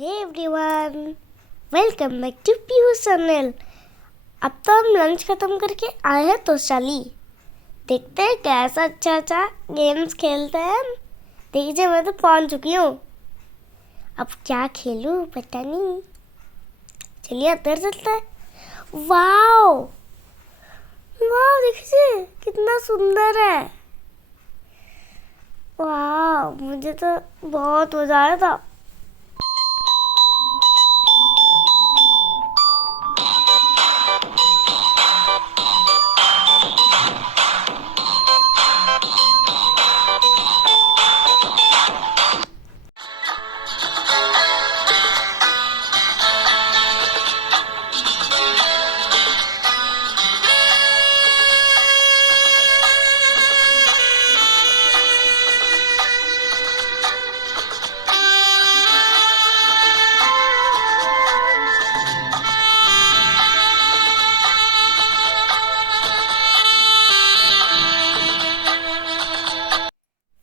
Hey everyone, welcome back to Piyush channel. अब तो हम लंच खत्म करके आए हैं तोशाली। देखते हैं कैसा अच्छा गेम्स खेलते हैं। देखिए मैं तो पहुंच चुकी हूँ। अब क्या खेलूँ पता नहीं। चलिए अंदर चलते हैं। वाओ वाओ, देखिए कितना सुंदर है। वाह, मुझे तो बहुत मजा आया था।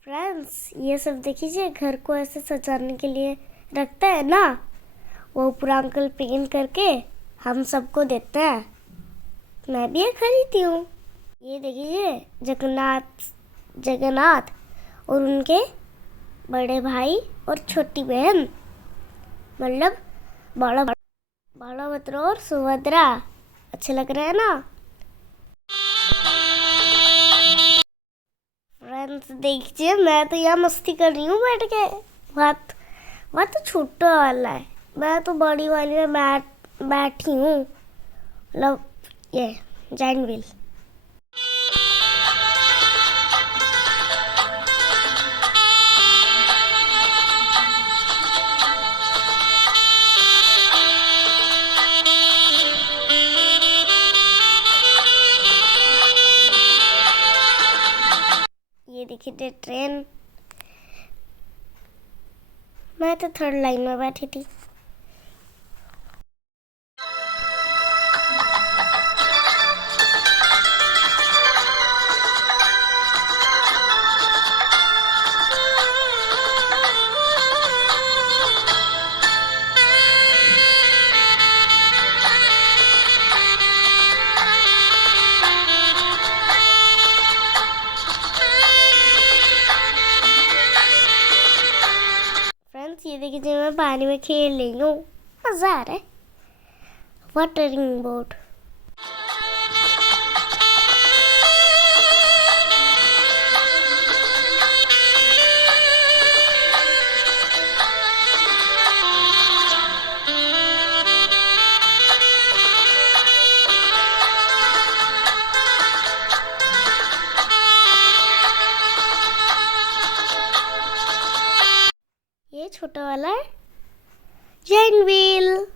फ्रेंड्स, ये सब देखिए, घर को ऐसे सजाने के लिए रखता है ना, वो पूरा अंकल पेंट करके हम सबको देते हैं। मैं भी ये खरीदती हूँ। ये देखिए जगन्नाथ जगन्नाथ और उनके बड़े भाई और छोटी बहन, मतलब बलभद्र और सुभद्रा। अच्छे लग रहे हैं ना फ्रेंड्स। देखिए मैं तो यहाँ मस्ती कर रही हूँ बैठ के। वहाँ तो छोटा वाला है, मैं तो बड़ी वाली में बैठी हूँ, मतलब ये जाइंट व्हील। ये देखिए ट्रेन। मैं तो थर्ड लाइन में बैठी थी। फ्रेंड्स, ये देखिए मैं पानी में खेल रही हूँ, मजा आ रहा है। Watering board. ये छोटा वाला है जाइंट व्हील।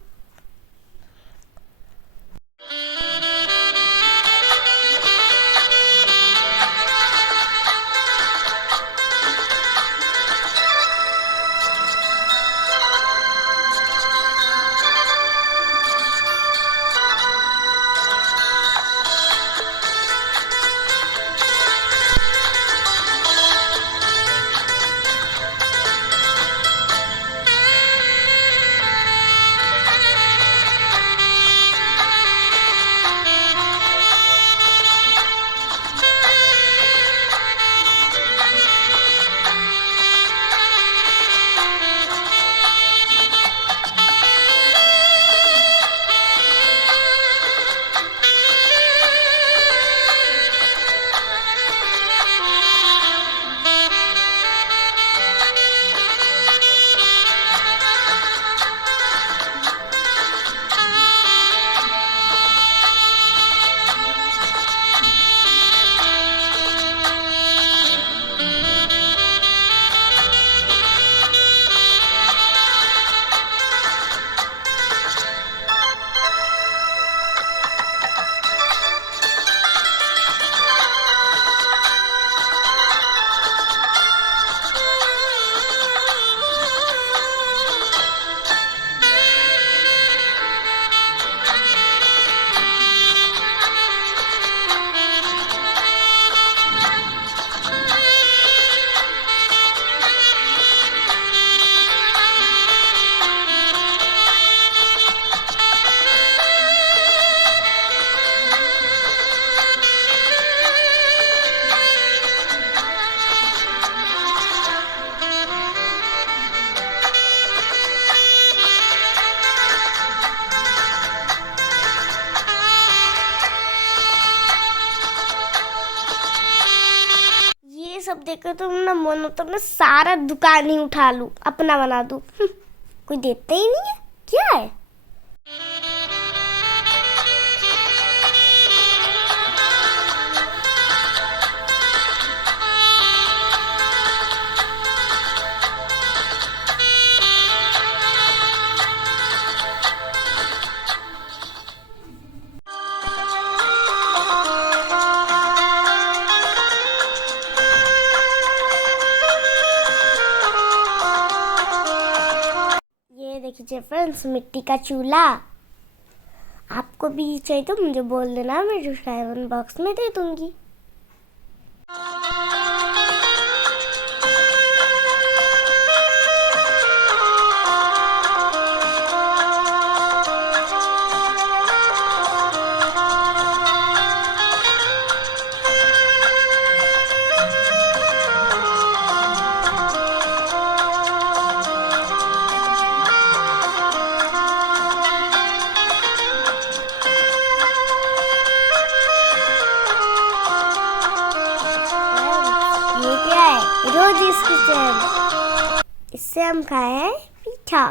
देखो तुम ना मन तो मैं सारा दुकान ही उठा लूं, अपना बना दूं। कोई देता ही नहीं है, क्या है? ये देखिए फ्रेंड्स, मिट्टी का चूल्हा। आपको भी चाहिए तो मुझे बोल देना, मैं डिस्क्रिप्शन बॉक्स में दे दूंगी। ये क्या है? रोजीज किचन। इससे हम खाए हैं पीठा।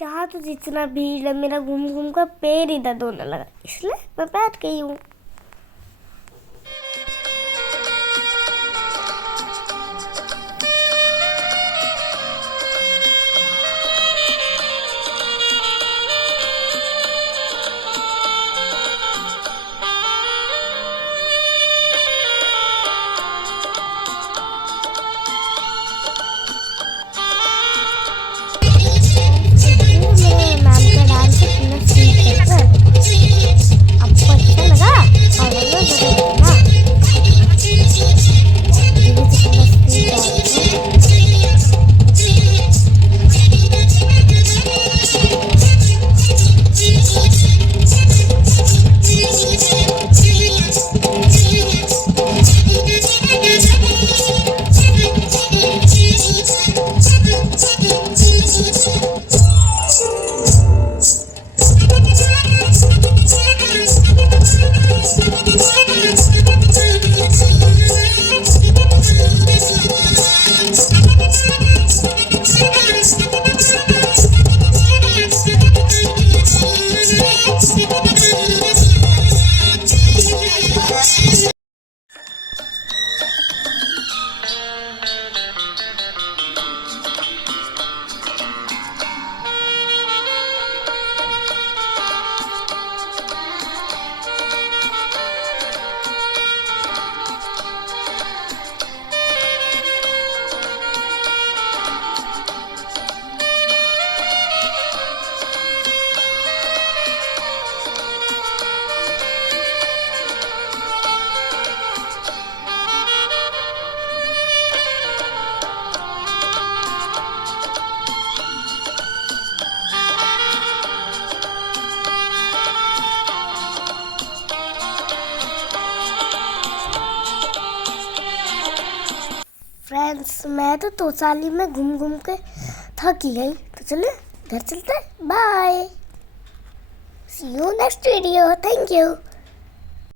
यहाँ तो जितना भीड़ है, मेरा घूम घूम कर पैर ही दर्द होने लगा, इसलिए मैं बैठ गई हूँ। फ्रेंड्स, मैं तो तोसाली में घूम घूम के थक ही गई, तो चले घर चलते हैं। Bye, see you next video. Thank you.